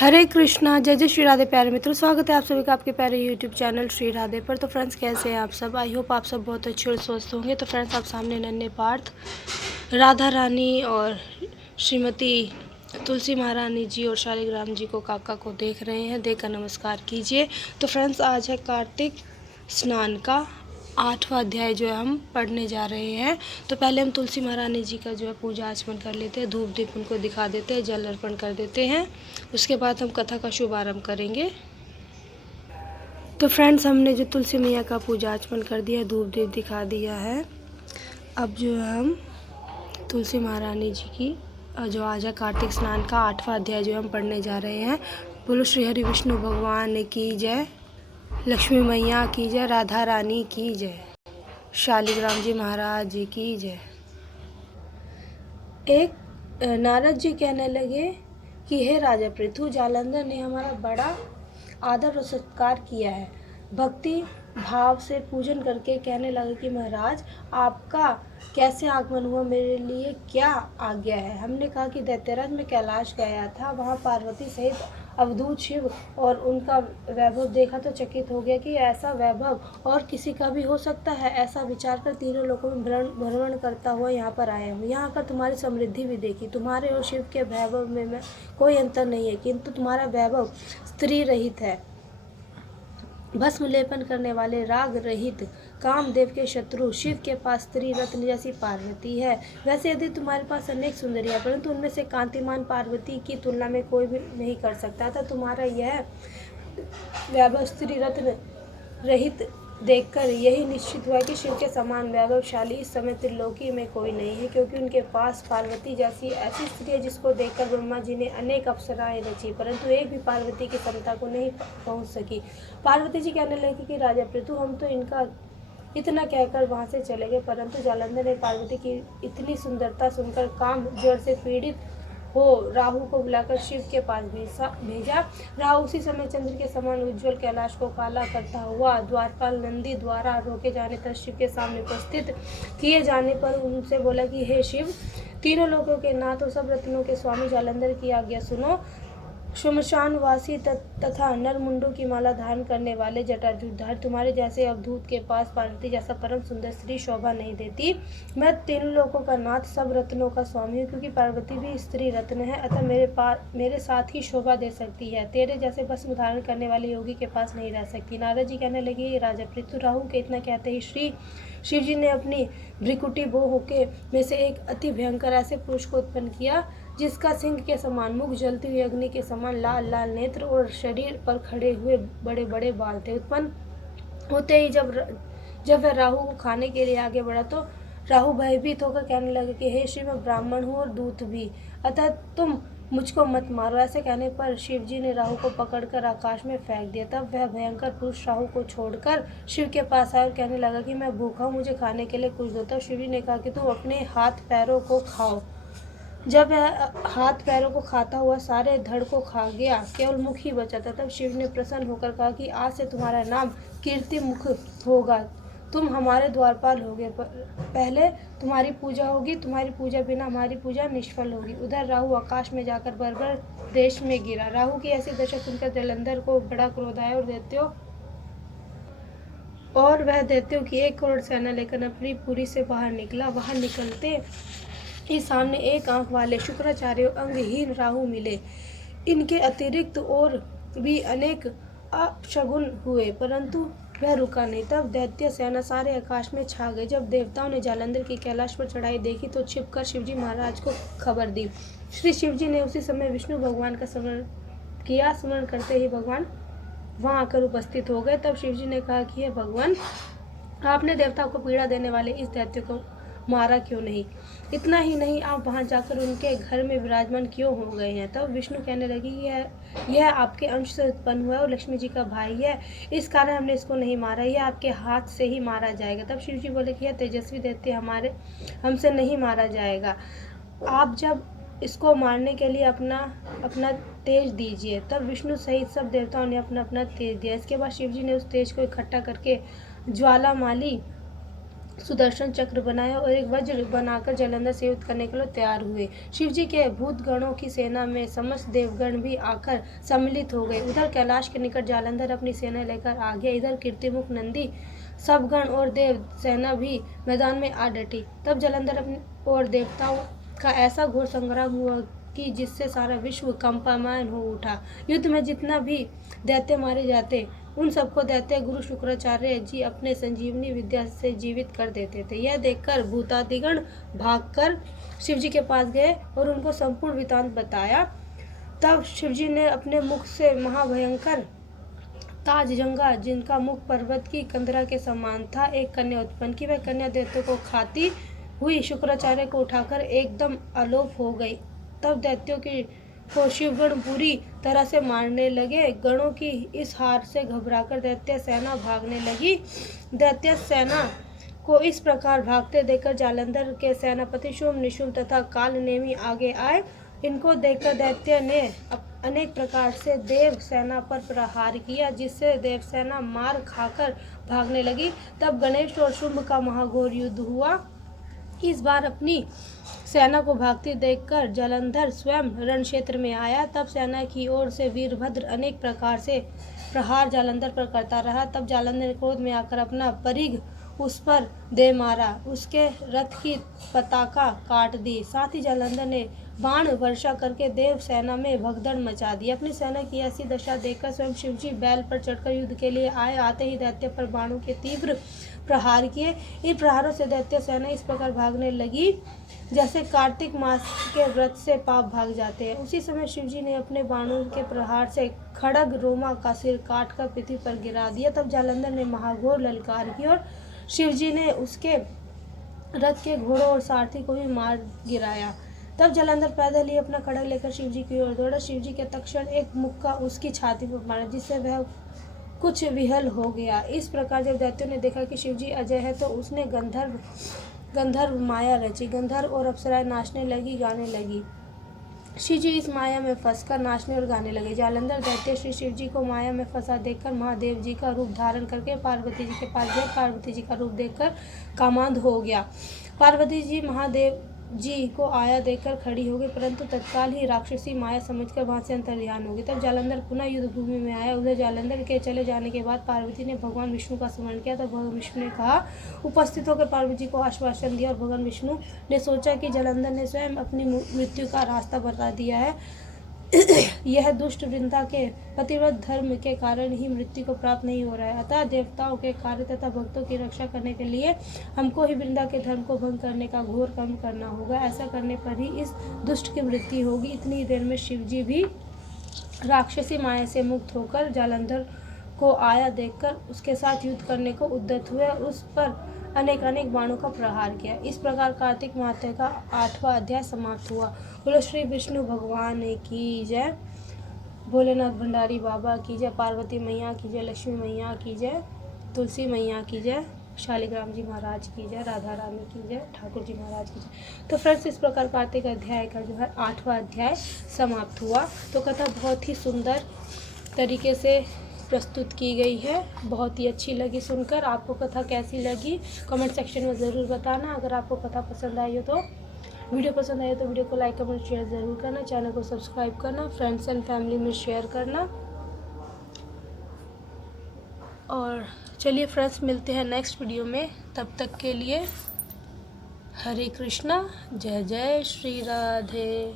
हरे कृष्णा, जय जय श्री राधे। प्यारे मित्रों, स्वागत है आप सभी का आपके प्यारे यूट्यूब चैनल श्री राधे पर। तो फ्रेंड्स, कैसे हैं आप सब? आई होप आप सब बहुत अच्छे और स्वस्थ होंगे। तो फ्रेंड्स, आप सामने नन्हे पार्थ, राधा रानी और श्रीमती तुलसी महारानी जी और शालिग्राम जी को काका को देख रहे हैं। देखकर नमस्कार कीजिए। तो फ्रेंड्स, आज है कार्तिक स्नान का 8वां अध्याय जो है हम पढ़ने जा रहे हैं। तो पहले हम तुलसी महारानी जी का जो है पूजा अर्चन कर लेते हैं, धूप दीप उनको दिखा देते हैं, जल अर्पण कर देते हैं। उसके बाद हम कथा का शुभारंभ करेंगे। तो फ्रेंड्स, हमने जो तुलसी मैया का पूजा अर्चन कर दिया, धूप दीप दिखा दिया है। अब जो है हम तुलसी महारानी जी की जो आज है कार्तिक स्नान का 8वां अध्याय जो हम पढ़ने जा रहे हैं। बोलो श्री हरि विष्णु भगवान की जय, लक्ष्मी मैया की जय, राधा रानी की जय, शालिग्राम जी महाराज जी की जय। एक नारद जी कहने लगे कि हे राजा पृथु, जालंधर ने हमारा बड़ा आदर और सत्कार किया है। भक्ति भाव से पूजन करके कहने लगा कि महाराज, आपका कैसे आगमन हुआ, मेरे लिए क्या आज्ञा है। हमने कहा कि दैत्यराज में कैलाश गया था, वहाँ पार्वती सहित अवधूत शिव और उनका वैभव देखा तो चकित हो गया कि ऐसा वैभव और किसी का भी हो सकता है। ऐसा विचार कर तीनों लोगों में भ्रमण करता हुआ यहाँ पर आया हूँ। यहाँ आकर तुम्हारी समृद्धि भी देखी। तुम्हारे और शिव के वैभव में कोई अंतर नहीं है, किंतु तुम्हारा वैभव स्त्री रहित है, भस्म लेपन करने वाले, राग रहित, कामदेव के शत्रु शिव के पास स्त्री रत्न जैसी पार्वती है। वैसे यदि तुम्हारे पास अनेक सुंदरियां, परंतु उनमें से कांतिमान पार्वती की तुलना में कोई भी नहीं कर सकता था। तुम्हारा यह वैभव स्त्री रत्न रहित देखकर यही निश्चित हुआ कि शिव के समान वैभवशाली इस समय त्रिलोकी में कोई नहीं है, क्योंकि उनके पास पार्वती जैसी ऐसी स्त्री है जिसको देखकर ब्रह्मा जी ने अनेक अप्सराएं रची, परंतु एक भी पार्वती की समता को नहीं पहुंच सकी। पार्वती जी कहने लगी कि राजा पृथु, हम तो इनका इतना कहकर वहां से चले गए, परंतु जालंधर ने पार्वती की इतनी सुंदरता सुनकर काम ज्वर से पीड़ित हो राहु को बुलाकर शिव के पास भेजा। राहु उसी समय चंद्र के समान उज्जवल कैलाश को काला करता हुआ द्वारपाल नंदी द्वारा रोके जाने तक शिव के सामने उपस्थित किए जाने पर उनसे बोला कि हे शिव, तीनों लोगों के नाथ और सब रत्नों के स्वामी जालंधर की आज्ञा सुनो। श्मशानवासी तथा नरमुंडों की माला धारण करने वाले जटाजूधार तुम्हारे जैसे अवधूत के पास पार्वती जैसा परम सुंदर स्त्री शोभा नहीं देती। मैं तीनों लोगों का नाथ, सब रत्नों का स्वामी हूँ, क्योंकि पार्वती भी स्त्री रत्न है, अतः मेरे साथ ही शोभा दे सकती है। तेरे जैसे भस्म धारण करने वाले योगी के पास नहीं रह सकती। नारद जी कहने लगे, राजा पृथु, राहु के इतना कहते ही श्री शिव जी ने अपनी भ्रिकुटी बो होके में से एक अति भयंकर ऐसे पुरुष को उत्पन्न किया, जिसका सिंह के समान मुख, जलती हुई अग्नि के समान लाल लाल नेत्र और शरीर पर खड़े हुए बड़े बड़े बाल थे। उत्पन्न होते ही जब वह राहु को खाने के लिए आगे बढ़ा तो राहु भयभीत होकर कहने लगे कि हे शिव, मैं ब्राह्मण हूँ और दूत भी, अतः तुम मुझको मत मारो। ऐसे कहने पर शिव जी ने राहु को पकड़कर आकाश में फेंक दिया। तब वह भयंकर पुरुष राहु को छोड़कर शिव के पास आया और कहने लगा कि मैं भूखा हूँ, मुझे खाने के लिए कुछ दो। तब शिव जी ने कहा कि तुम अपने हाथ पैरों को खाओ। जब वह हाथ पैरों को खाता हुआ सारे धड़ को खा गया, केवल मुख ही बचा था, तब शिव ने प्रसन्न होकर कहा कि आज से तुम्हारा नाम कीर्ति मुख होगा, तुम हमारे द्वारपाल होगे। पहले तुम्हारी पूजा होगी, तुम्हारी पूजा बिना हमारी पूजा निष्फल होगी। उधर राहु आकाश में जाकर बर्बर देश में गिरा। राहु की ऐसी दशा सुनकर जालंधर को बड़ा क्रोध आया और वह दैत्यों की 1 करोड़ सेना लेकर अपनी पुरी से बाहर निकला। वहां निकलते इस सामने एक आंख वाले शुक्राचार्य अंगहीन राहु मिले। इनके अतिरिक्त और भी अनेक अपशगुन हुए, परंतु वह रुका नहीं। तब दैत्य सेना सारे आकाश में छा गई। जब देवताओं ने जालंधर की कैलाश पर चढ़ाई देखी तो छिपकर शिवजी महाराज को खबर दी। श्री शिवजी ने उसी समय विष्णु भगवान का स्मरण किया। स्मरण करते ही भगवान वहां आकर उपस्थित हो गए। तब शिवजी ने कहा कि हे भगवान, आपने देवताओं को पीड़ा देने वाले इस दैत्य को मारा क्यों नहीं? इतना ही नहीं, आप वहां जाकर उनके घर में विराजमान क्यों हो गए हैं? तब विष्णु कहने लगे, यह आपके अंश से उत्पन्न हुआ है और लक्ष्मी जी का भाई है, इस कारण हमने इसको नहीं मारा, यह आपके हाथ से ही मारा जाएगा। तब शिव जी बोले कि यह तेजस्वी दैत्य हमसे नहीं मारा जाएगा, आप जब इसको मारने के लिए अपना तेज दीजिए। तब विष्णु सहित सब देवताओं ने अपना अपना तेज दिया। इसके बाद शिव जी ने उस तेज को इकट्ठा करके ज्वालामाली सुदर्शन चक्र बनाया और एक वज्र बनाकर जालंधर से युद्ध करने के लिए तैयार हुए। शिवजी के भूत गणों की सेना में समस्त देवगण भी आकर सम्मिलित हो गए। उधर कैलाश के निकट जालंधर अपनी सेना लेकर आ गया। इधर कीर्तिमुख नंदी सब गण और देव सेना भी मैदान में आ डटी। तब जालंधर अपने और देवताओं का ऐसा घोर संग्राम हुआ कि जिससे सारा विश्व कंपायमान हो उठा। युद्ध में जितना भी दैत्य मारे जाते उन सबको दैत्य गुरु शुक्राचार्य जी अपने संजीवनी विद्या से जीवित कर देते थे। यह देखकर भूतादिगण भागकर शिवजी के पास गए और उनको संपूर्ण वृत्तांत बताया। तब शिवजी ने अपने मुख से महाभयंकर ताजजंगा, जिनका मुख पर्वत की कंदरा के समान था, एक कन्या उत्पन्न की। वह कन्या दैत्यों को खाती हुई शुक्राचार्य को उठाकर एकदम अलोप हो गई। तब दैत्यों को शिवगण बुरी तरह से मारने लगे। गणों की इस हार से घबराकर दैत्य सेना भागने लगी। दैत्य सेना को इस प्रकार भागते देखकर जालंधर के सेनापति शुंभ, निशुंभ तथा कालनेमी आगे आए। इनको देखकर दैत्य ने अनेक प्रकार से देव सेना पर प्रहार किया, जिससे देव सेना मार खाकर भागने लगी। तब गणेश और शुंभ का महाघोर युद्ध हुआ। इस बार अपनी सेना को भागती देखकर जालंधर स्वयं रण क्षेत्र में आया। तब सेना की ओर से वीरभद्र अनेक प्रकार से प्रहार जालंधर पर करता रहा। तब जालंधर ने क्रोध में आकर अपना परिघ उस पर दे मारा, उसके रथ की पताका काट दी। साथ ही जालंधर ने बाण वर्षा करके देव सेना में भगदड़ मचा दी। अपनी सेना की ऐसी दशा देखकर स्वयं शिवजी बैल पर चढ़कर युद्ध के लिए आए। आते ही दैत्य पर बाणों के तीव्र प्रहार किए। इन प्रहारों से दैत्य सेना इस प्रकार भागने लगी जैसे कार्तिक मास के व्रत से पाप भाग जाते हैं। उसी समय शिवजी ने अपने बाणों के प्रहार से खड़ग रोमा का सिर काटकर पृथ्वी पर गिरा दिया। तब जालंधर ने महाघोर ललकार की और शिवजी ने उसके रथ के घोड़ों और सारथी को भी मार गिराया। तब जालंधर पैदल ही अपना खड़ग लेकर शिवजी की ओर दौड़ा। शिवजी के तत्क्षण एक मुक्का उसकी छाती पर मारा, जिससे वह कुछ विहल हो गया। इस प्रकार जब दैत्यों ने देखा कि शिवजी अजय है तो उसने गंधर्व माया रची। गंधर्व और अप्सराएं नाचने लगी, गाने लगी। शिवजी इस माया में फंसकर नाचने और गाने लगे। जालंधर दैत्य श्री शिवजी को माया में फंसा देखकर महादेव जी का रूप धारण करके पार्वती जी के पास गए। पार्वती जी का रूप देखकर कामांध हो गया। पार्वती जी महादेव जी को आया देखकर खड़ी हो गई, परंतु तत्काल ही राक्षसी माया समझकर वहां से अंतर्ध्यान हो गई। तब जालंधर पुनः युद्ध भूमि में आया। उधर जालंधर के चले जाने के बाद पार्वती ने भगवान विष्णु का स्मरण किया। तब भगवान विष्णु ने कहा, उपस्थित होकर पार्वती जी को आश्वासन दिया। और भगवान विष्णु ने सोचा कि जालंधर ने स्वयं अपनी मृत्यु का रास्ता बता दिया है। यह दुष्ट वृंदा के पतिव्रत धर्म के कारण ही मृत्यु को प्राप्त नहीं हो रहा है। अतः देवताओं के कार्य तथा भक्तों की रक्षा करने के लिए हमको ही वृंदा के धर्म को भंग करने का घोर कर्म करना होगा। ऐसा करने पर ही इस दुष्ट की मृत्यु होगी। इतनी देर में शिवजी भी राक्षसी माया से मुक्त होकर जालंधर को आया देखकर उसके साथ युद्ध करने को उद्यत हुए और उस पर अनेक बाणों का प्रहार किया। इस प्रकार कार्तिक माह का 8वां अध्याय समाप्त हुआ। बोलो श्री विष्णु भगवान की जय, भोलेनाथ भंडारी बाबा की जय, पार्वती मैया की जय, लक्ष्मी मैया की जय, तुलसी मैया की जय, शालिग्राम जी महाराज की जय, राधा रानी की जय, ठाकुर जी महाराज की जय। तो फ्रेंड्स, इस प्रकार कार्तिक अध्याय का जो है 8वां अध्याय समाप्त हुआ। तो कथा बहुत ही सुंदर तरीके से प्रस्तुत की गई है, बहुत ही अच्छी लगी सुनकर। आपको कथा कैसी लगी कमेंट सेक्शन में ज़रूर बताना। अगर आपको कथा पसंद आई हो तो वीडियो को लाइक कमेंट शेयर ज़रूर करना। चैनल को सब्सक्राइब करना, फ्रेंड्स एंड फैमिली में शेयर करना। और चलिए फ्रेंड्स, मिलते हैं नेक्स्ट वीडियो में। तब तक के लिए हरे कृष्णा, जय जय श्री राधे।